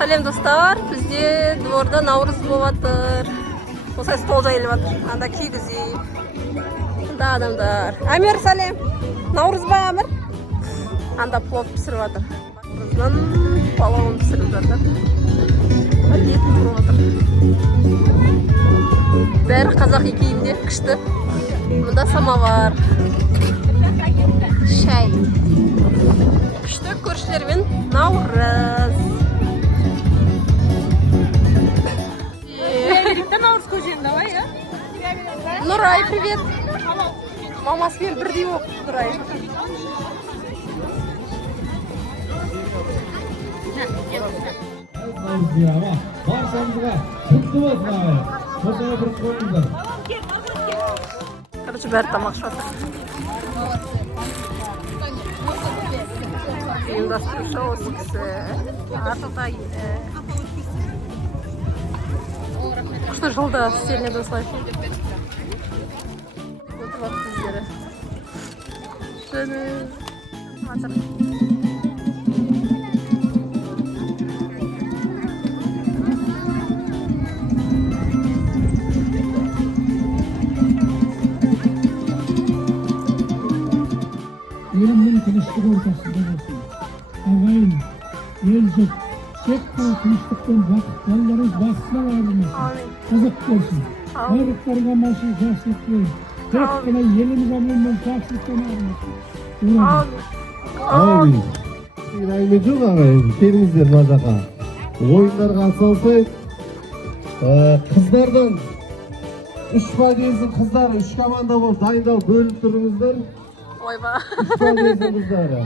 Салем достар, бізде дворда наурыз болып жатыр. Осылай стол жайылып жатыр. Анда кигіз үй. Анда адамдар. Амир, салем. Наурыз ба, Амир? Анда плов пісіріп жатыр. Наурыздан палауын пісіріп жатыр. Етін тұрып жатыр. Бәрі қазақи киімде, күшті. Мұнда самовар. Шай. Күшті көршілермен наурыз. Давай, а? Нурай, привет. Мама с бірдей болып, Нурай. Короче, бәрі тамақ шатыр. Ұйымдастырушы осы кісі. Артылтай. Что жолда стильный дослай. Вот пиздеры. Елімнің тыныштық ортасында болсын. Ағайын, ел жұрт, тек қана тыныштықпен бақыт, балаларыңыз бақытынан айырылмасын. Қызық болсын. Барлықтарға машын жақсылық болсын. Тек қана еліміз аманмен жақсылықтан айырылмасын. Әмин. Аймен жоқ ағайын, келіңіздер мына жаққа. Ойындарға атсалысайық. Қыздардан 3 подъездің қыздары 3 команда болып дайындалып бөлініп тұрыңыздар. Ойба. 3 подъездің қыздары.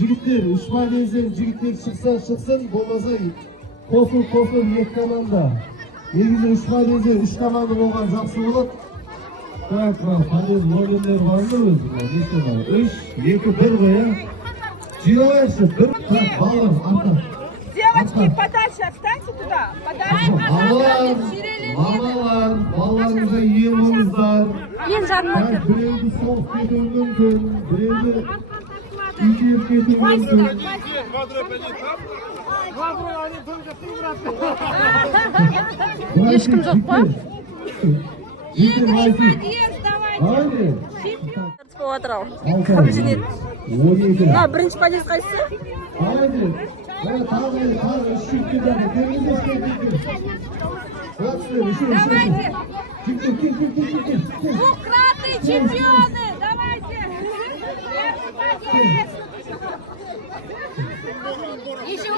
Жігіттер, 3 подъездің жігіттер шықсын, болмаса қосыл 2 команда. Негізі 3 подъездің 3 команда болған жақсы болады. Так, подъезд номерлер бар ма өзіңе? 3, 2, 1 ғой, а? Жиналайықшы, 1, так, балалар, арта. Девочки, подальше, встаньте туда. Подальше. Мамалар, балаларыңызға ие болыңыздар. Ең жарына кір. Біреуді соғып кетуі мүмкін, біреуді үйкеліп кетуі мүмкін. Ешкім жоқ па? Айде. Болып жатыр ау. Кім жинеді? На, бірінші подъезд қайсысы? Айде. Тағы 3 жігіттер бар. Келіңіздер, Давайте. Двукратные чемпионы. Давайте. Еще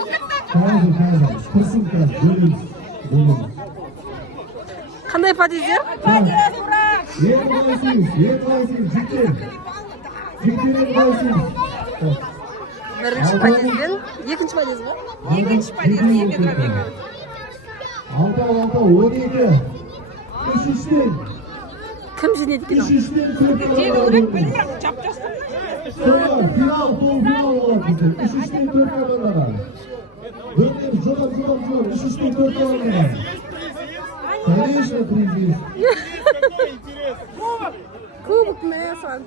Қандай подъездер? подъезд, ура! Бірінші подъезден, екінші подъезд ба? Екінші подъезд, Алта, 12. Үшіштен. Кім жинеді екен? Білмеймін, жап-жастым. Финал, полуфинал болады бізде. Үшіштен 4 командаға. Бөлініп, жылдам. Үшіштен 4 командаға. Конечно, приз. Кубок Месан.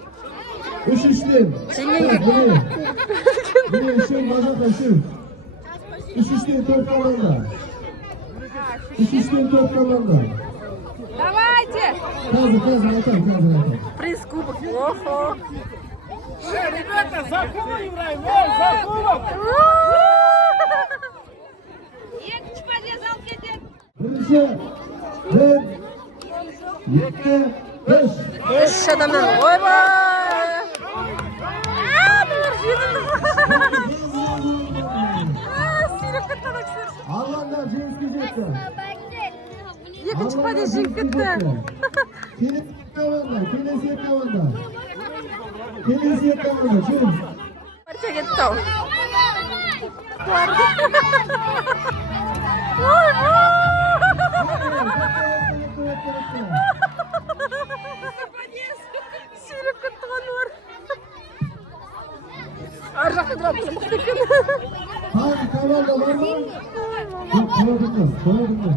Үшіштен. Жеңген Міне, үшен, мажақта үшен. Үшіштен 4 команда. Үшіштен 4 команда. Давайте. Қазір, айтам. Приз кубок. Охо. Ребята, за кубок играем, за кубок. Екінші подъезд алып кетеді. Бірінші, 1, 2, 3. Үш адамнан. Ойбай! Бұлар жеңілді. Сүйреп кетті ана кісілер. Алғандар жеңіске жетті. Екінші подъезд жеңіп кетті. Келесі команда. Жеңіс. Партия кетті ау. Сүйреп кетті ғанылар. Ар жаққа тұрады, мықты екен. Тағы команда бар ма? Қойдыңдар.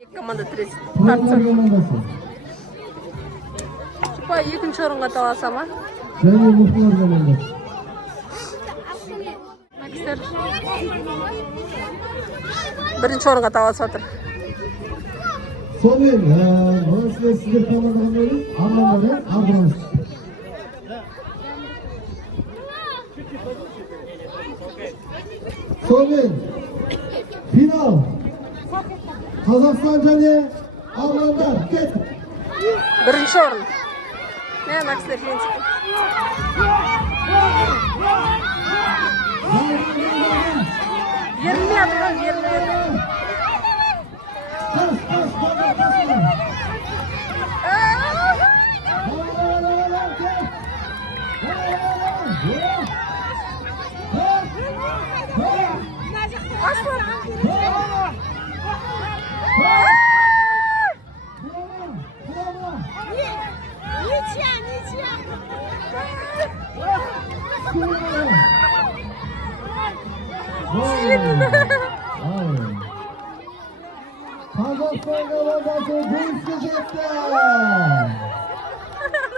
Екі команда тіресін. Қойдыңдар командасы. Типа екінші орынға таласа ма? Және мұқтылар командасы. Кісілер Birinchi o'ringa tavasıdır. Sonun, bana sizler tamamlamayın. Anlamadan adınız. Sonun, final. Kazakistan және Almanlar. Get. Birinchi o'rin. Men Maxler Fensi. Yermeyadi, yermeyadi. Kazakistan komandası Beyaz'ı çekti.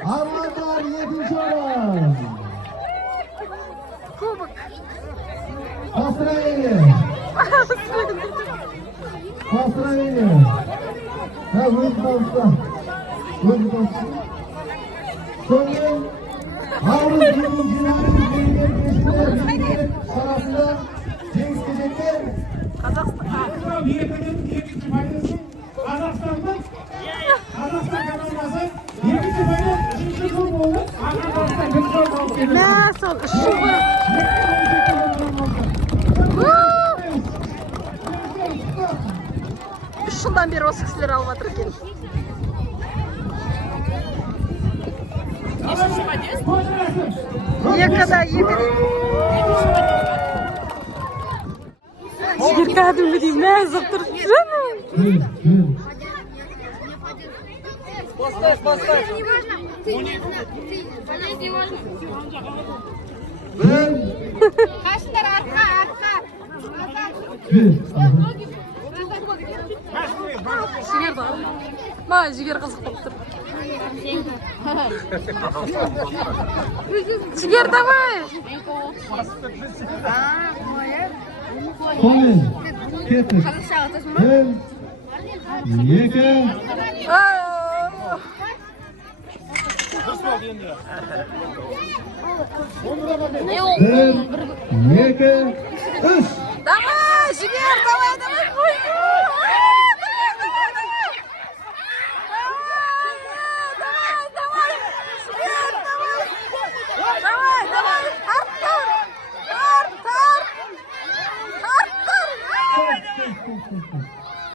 Almanlar 7. olan. Kubok. Построение. Построение. Ha, o'z boshda. O'z boshda. So'ngra Navruz yig'ilishida sarasida jengga yetgan Qozog'iston. Vietnam'ın ikinci faydası Kazakistan'dan Kazakistan kazanması ikinci fayda üçüncü tur oldu. Arkadaşlar bir tur oldu. Nasıl? Şubu. Üç yıldan beri o kişileri almadır ekan. Yakada yedir. Жигеркадым дедім, нәзік тұр. Жаным. Поставь, поставь. Kaçlar arka arka. Жигер бар. Маған жигер қызық болып тұр. Жигер давай. Sonun. Kettir. Bir. Екі. Bir. Екі. Üç. Давай, жигер, давай, давай.